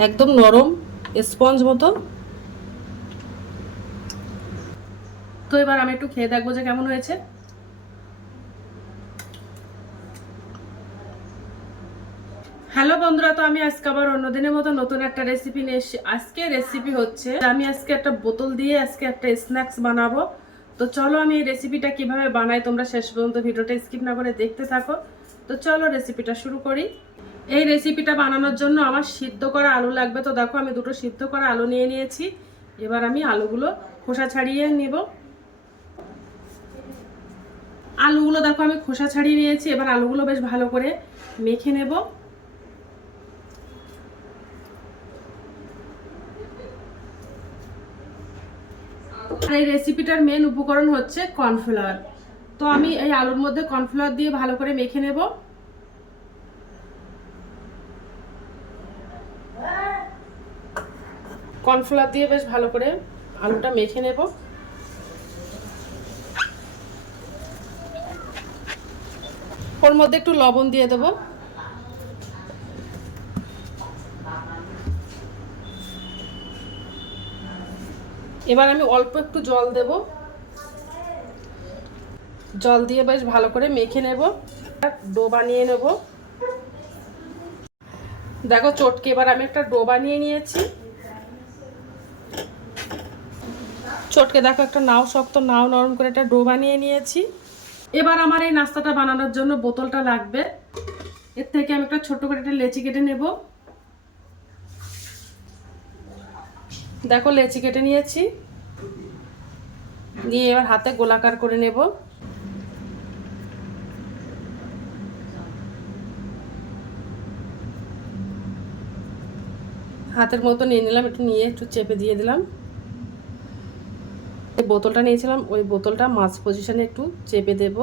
একদম নরম স্পঞ্জ মতো। তো এবার আমি একটু খেয়ে দেখবো যে কেমন হয়েছে। হ্যালো বন্ধুরা, তো আমি আজকে আবার অন্যদিনের মতো নতুন একটা রেসিপি নিয়ে এসেছি। আজকে রেসিপি হচ্ছে আমি আজকে একটা বোতল দিয়ে আজকে একটা স্ন্যাক্স বানাবো। তো চলো আমি এই রেসিপিটা কিভাবে বানাই তোমরা শেষ পর্যন্ত ভিডিওটা স্কিপ না করে দেখতে থাকো। তো চলো রেসিপিটা শুরু করি। এই রেসিপিটা বানানোর জন্য আমার সিদ্ধ করা আলু লাগবে। তো দেখো আমি দুটো সিদ্ধ করা আলু নিয়ে নিয়েছি। এবার আমি আলুগুলো খোসা ছাড়িয়ে নেব। আলুগুলো দেখো আমি খোসা ছাড়িয়ে নিয়েছি। এবার আলুগুলো বেশ ভালো করে মেখে নেব। আর এই রেসিপিটার মেন উপকরণ হচ্ছে কর্নফ্লাওয়ার। তো আমি এই আলুর মধ্যে কর্নফ্লাওয়ার দিয়ে ভালো করে মেখে নেব। কর্নফ্লাওয়ার দিয়ে বেশ ভালো করে আলুটা মেখে নেব। ওর মধ্যে একটু লবণ দিয়ে দেব। এবার আমি অল্প একটু জল দেব। জল দিয়ে বেশ ভালো করে মেখে নেব। ডো বানিয়ে নেব। দেখো চটকে এবার আমি একটা ডো বানিয়ে নিয়েছি। চটকে দেখো একটা নাও শক্ত নাও নরম করে একটা ডো বানিয়ে নিয়েছি। এবার আমার এই নাস্তাটা বানানোর জন্য বোতলটা লাগবে। এর থেকে আমি একটা ছোট করে একটা লেচি কেটে নেব। দেখো লেচি কেটে নিয়েছি। নিয়ে এবার হাতে গোলাকার করে নেব। হাতের মতো নিয়ে নিলাম, একটু নিয়ে একটু চেপে দিয়ে দিলাম। এই বোতলটা নিয়েছিলাম, ওই বোতলটা মাছ পজিশনে একটু চেপে দেব।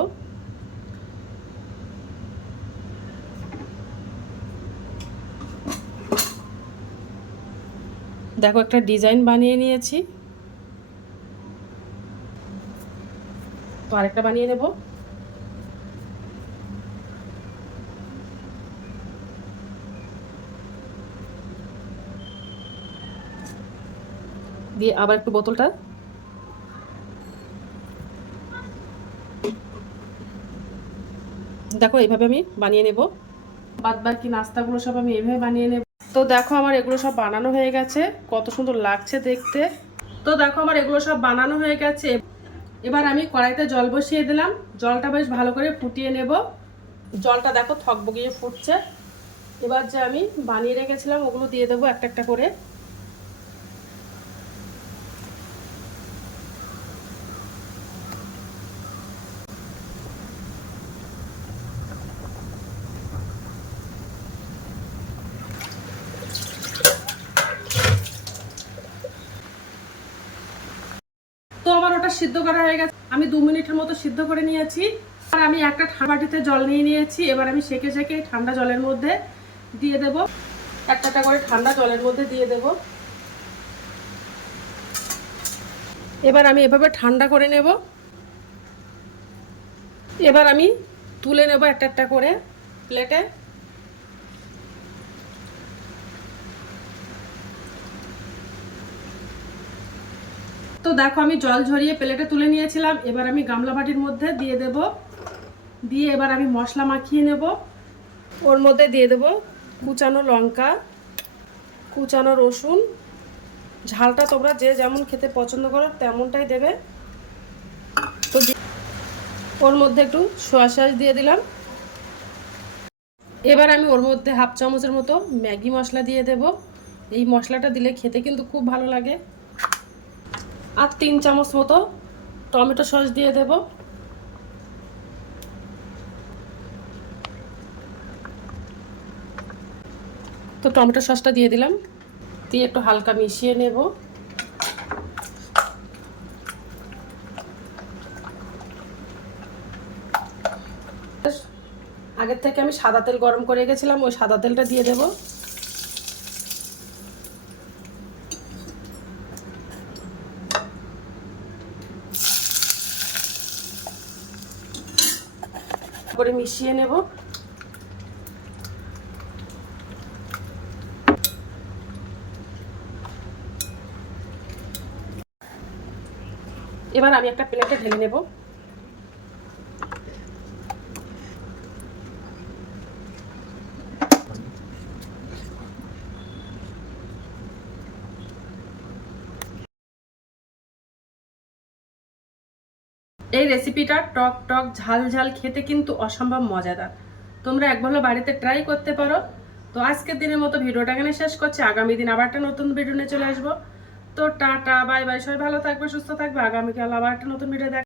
দেখো একটা ডিজাইন বানিয়ে নিয়েছি। তো আরেকটা বানিয়ে নেব। দিয়ে আবার একটু বোতলটা দেখো এইভাবে আমি বানিয়ে নেব। বাদ বাকি নাস্তাগুলো সব আমি এইভাবে বানিয়ে নেব। তো দেখো আমার এগুলো সব বানানো হয়ে গেছে, কত সুন্দর লাগছে দেখতে। তো দেখো আমার এগুলো সব বানানো হয়ে গেছে। এবার আমি কড়াইতে জল বসিয়ে দিলাম। জলটা বেশ ভালো করে ফুটিয়ে নেব। জলটা দেখো থকবগিয়ে ফুটছে। এবার যে আমি বানিয়ে রেখেছিলাম ওগুলো দিয়ে দেবো একটা একটা করে। তো আমার ওটা সিদ্ধ করা হয়ে গেছে। আমি 2 মিনিটের মতো সিদ্ধ করে নিয়েছি। আর আমি একটা ঠান্ডা বাটিতে জল নিয়ে নিয়েছি। এবার আমি সেকে সেকে ঠান্ডা জলের মধ্যে দিয়ে দেব। একটা একটা করে ঠান্ডা জলের মধ্যে দিয়ে দেব। এবার আমি এভাবে ঠান্ডা করে নেব। এবার আমি তুলে নেব একটা একটা করে প্লেটে। তো দেখো আমি জল ঝরিয়ে প্লেটে তুলে নিয়েছিলাম। এবার আমি গামলা বাটির মধ্যে দিয়ে দেব। দিয়ে এবার আমি মশলা মাখিয়ে নেব। ওর মধ্যে দিয়ে দেব কুচানো লঙ্কা, কুচানো রসুন। ঝালটা তোমরা যে যেমন খেতে পছন্দ করো তেমনটাই দেবে। তো ওর মধ্যে একটু সোয়া সস দিয়ে দিলাম। এবার আমি ওর মধ্যে হাফ চামচের মতো ম্যাগি মশলা দিয়ে দেব। এই মশলাটা দিলে খেতে কিন্তু খুব ভালো লাগে। আর 3 চামচ মতো টমেটো সস দিয়ে দেব। তো টমেটো সসটা দিয়ে দিলাম। দিয়ে একটু হালকা মিশিয়ে নেব। আগের থেকে আমি সাদা তেল গরম করে রেখেছিলাম, ওই সাদা তেলটা দিয়ে দেব। করে মিশিয়ে নেব। এবার আমি একটা প্লেটে ঢেলে নেব। এই রেসিপিটা টক টক ঝাল ঝাল খেতে কিন্তু অসম্ভব মজাদার। তোমরা একবার বাড়িতে ট্রাই করতে পারো। তো আজকের দিনের মতো ভিডিওটা এখানে শেষ করছি। আগামী দিন আবার একটা নতুন ভিডিও নিয়ে চলে আসবো। তো টাটা বাই বাই, সবাই ভালো থাকবে, সুস্থ থাকবে। আগামীকাল আবার একটা নতুন ভিডিও